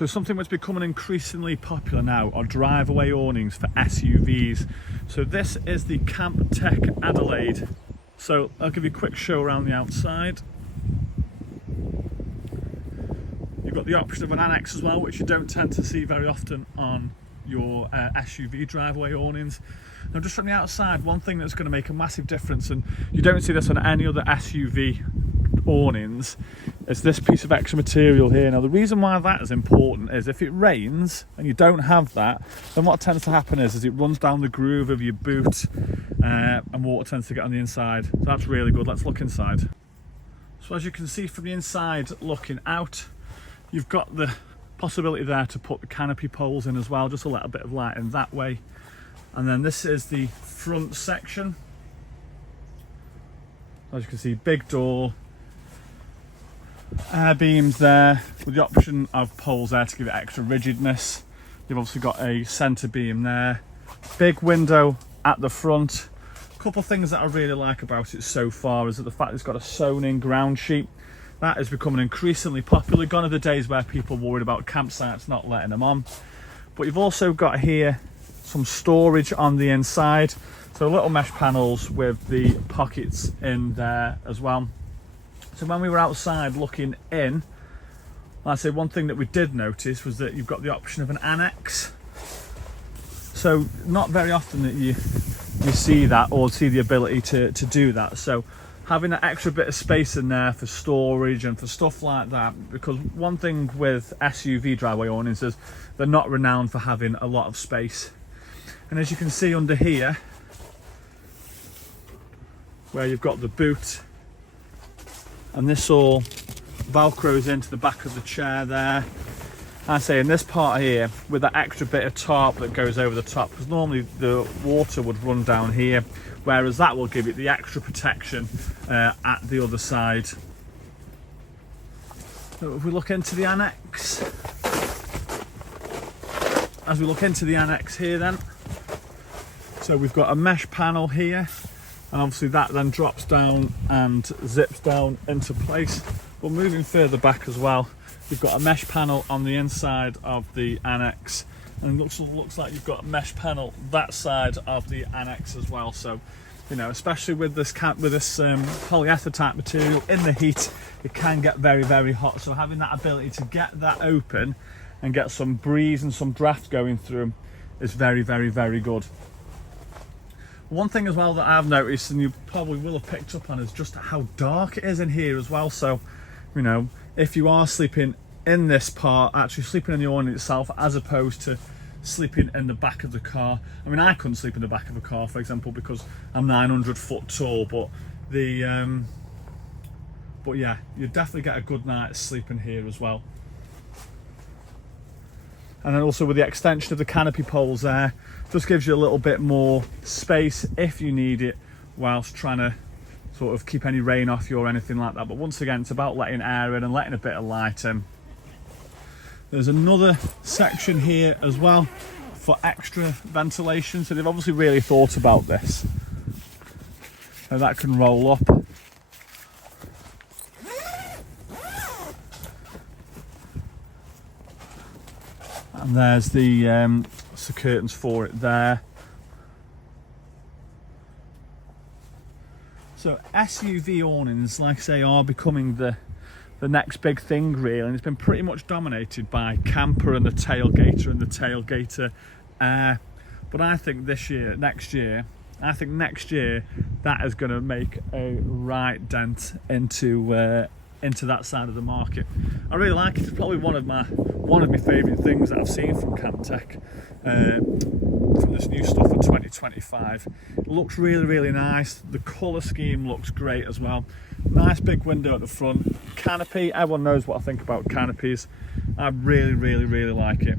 So something that's becoming increasingly popular now are drive-away awnings for SUVs. So this is the Camptech Adelaide. So I'll give you a quick show around the outside. You've got the option of an annex as well, which you don't tend to see very often on your SUV driveway awnings. Now just from the outside, one thing that's going to make a massive difference, and you don't see this on any other SUV awnings, is this piece of extra material here. Now the reason why that is important is if it rains and you don't have that, then what tends to happen is it runs down the groove of your boot and water tends to get on the inside. So that's really good. Let's look inside. So as you can see from the inside looking out, you've got the possibility there to put the canopy poles in as well, just a little bit of light in that way. And then this is the front section. As you can see, big door, air beams there with the option of poles there to give it extra rigidness. You've obviously got a centre beam there, big window at the front. A couple of things that I really like about it so far is that the fact it's got a sewn in ground sheet. That is becoming increasingly popular. Gone are the days where people are worried about campsites not letting them on. But you've also got here some storage on the inside. So little mesh panels with the pockets in there as well. So when we were outside looking in, like I say, one thing that we did notice was that you've got the option of an annex. So not very often that you see that or see the ability to do that. So having that extra bit of space in there for storage and for stuff like that, because one thing with SUV driveway awnings is they're not renowned for having a lot of space. And as you can see under here, where you've got the boot, and this all velcros into the back of the chair there. I say in this part here, with that extra bit of tarp that goes over the top, because normally the water would run down here, whereas that will give it the extra protection at the other side. So if we look into the annex, as we look into the annex here then, so we've got a mesh panel here, and obviously that then drops down and zips down into place. But moving further back as well, you've got a mesh panel on the inside of the annex, and it looks like you've got a mesh panel that side of the annex as well. So, you know, especially with this polyether type material in the heat, it can get very, very hot. So having that ability to get that open and get some breeze and some draft going through is very, very, very good. One thing as well that I've noticed, and you probably will have picked up on, is just how dark it is in here as well. So, you know, if you are sleeping in this part, actually sleeping in the awning itself, as opposed to sleeping in the back of the car. I mean, I couldn't sleep in the back of a car, for example, because I'm 900 foot tall, but yeah, you definitely get a good night's sleep in here as well. And then also with the extension of the canopy poles there, just gives you a little bit more space if you need it, whilst trying to sort of keep any rain off you or anything like that. But once again, it's about letting air in and letting a bit of light in. There's another section here as well for extra ventilation. So they've obviously really thought about this. And that can roll up. And there's the curtains for it there. So SUV awnings, like I say, are becoming the next big thing really, and it's been pretty much dominated by camper and the tailgater and the tailgater air. But I think next year that is going to make a right dent into that side of the market. I really like it. It's probably one of my favourite things that I've seen from Camptech, from this new stuff for 2025. It looks really, really nice. The colour scheme looks great as well. Nice big window at the front. Canopy, everyone knows what I think about canopies. I really, really, really like it.